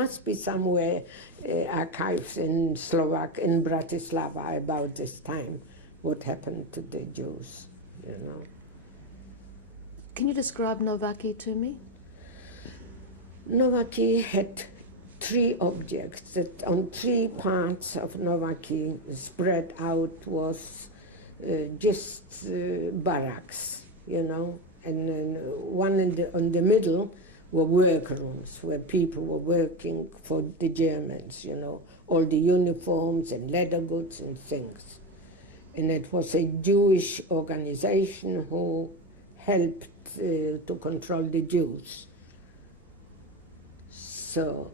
Must be somewhere archives in in Bratislava about this time, what happened to the Jews, you know. Can you describe Nováky to me? Nováky had three objects that on three parts of Nováky spread out was just barracks, you know, and then one on the middle were workrooms where people were working for the Germans, you know, all the uniforms and leather goods and things. And it was a Jewish organization who helped to control the Jews. So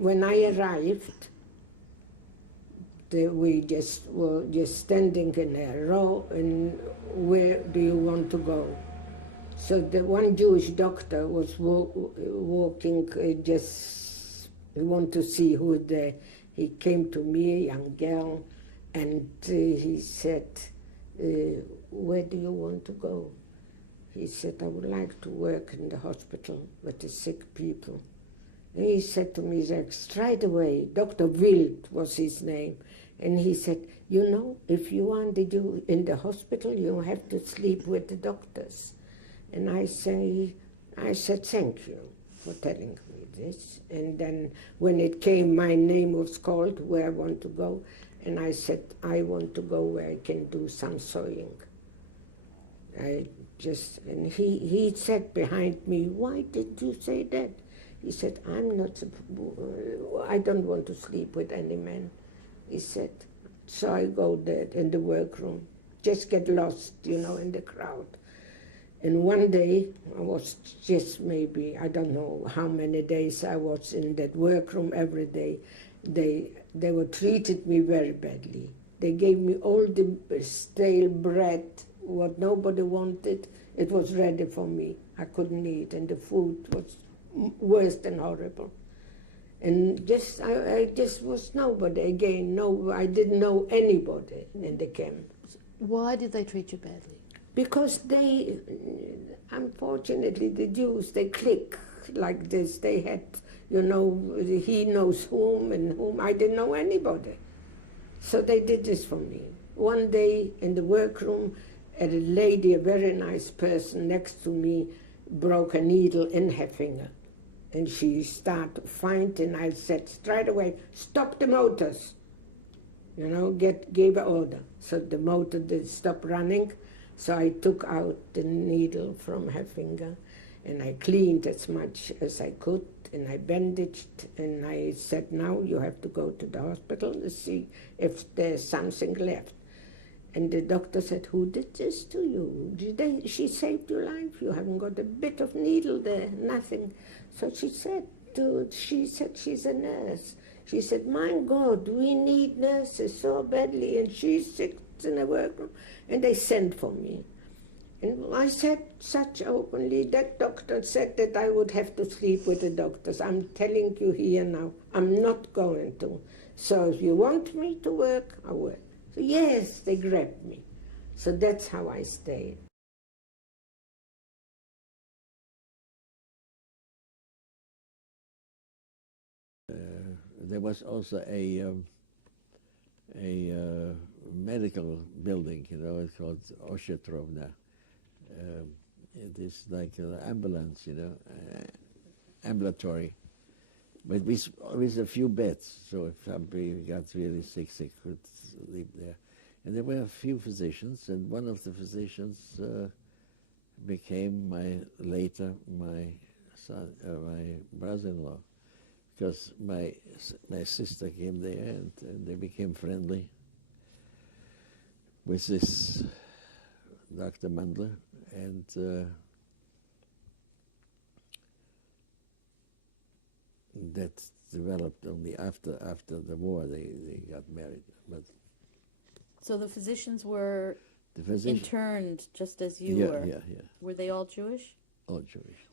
when I arrived, we were just standing in a row, and where do you want to go? So the one Jewish doctor was walking, he wanted to see who was there. He came to me, a young girl, and he said, where do you want to go? He said, I would like to work in the hospital with the sick people. And he said to me straight away, Dr. Wild was his name, and he said, you know, if you want to in the hospital, you have to sleep with the doctors. And I said, thank you for telling me this. And then when it came, my name was called, where I want to go, and I said, I want to go where I can do some sewing. And he said behind me, why did you say that? He said, I don't want to sleep with any man. He said, so I go there in the workroom, just get lost, you know, in the crowd. And one day, I was just maybe, I don't know how many days I was in that workroom every day. They were treated me very badly. They gave me all the stale bread, what nobody wanted. It was ready for me. I couldn't eat, and the food was worse than horrible. And I just was nobody again. No, I didn't know anybody in the camp. Why did they treat you badly? Because they, unfortunately, the Jews, they click like this. They had, you know, he knows whom and whom. I didn't know anybody. So they did this for me. One day in the workroom, a lady, a very nice person next to me, broke a needle in her finger. And she started to fight, and I said straight away, stop the motors. You know, gave an order. So the motor did stop running. So I took out the needle from her finger, and I cleaned as much as I could, and I bandaged, and I said, now you have to go to the hospital to see if there's something left. And the doctor said, who did this to you? She saved your life. You haven't got a bit of needle there, nothing. So she said she's a nurse. She said, my God, we need nurses so badly, and she's sick in a workroom. And they sent for me. And I said such openly, that doctor said that I would have to sleep with the doctors. I'm telling you here now, I'm not going to. So if you want me to work, I work. So yes, they grabbed me. So that's how I stayed. There was also a medical building, you know, it's called Oshetrovna. It is like an ambulance, you know, ambulatory, but with a few beds. So if somebody got really sick, they could sleep there. And there were a few physicians, and one of the physicians became my son, my brother-in-law, because my sister came there, and they became friendly with this Dr. Mandler, and that developed only after the war. They got married, but so the physicians were interned just as you were. Yeah. Were they all Jewish? All Jewish.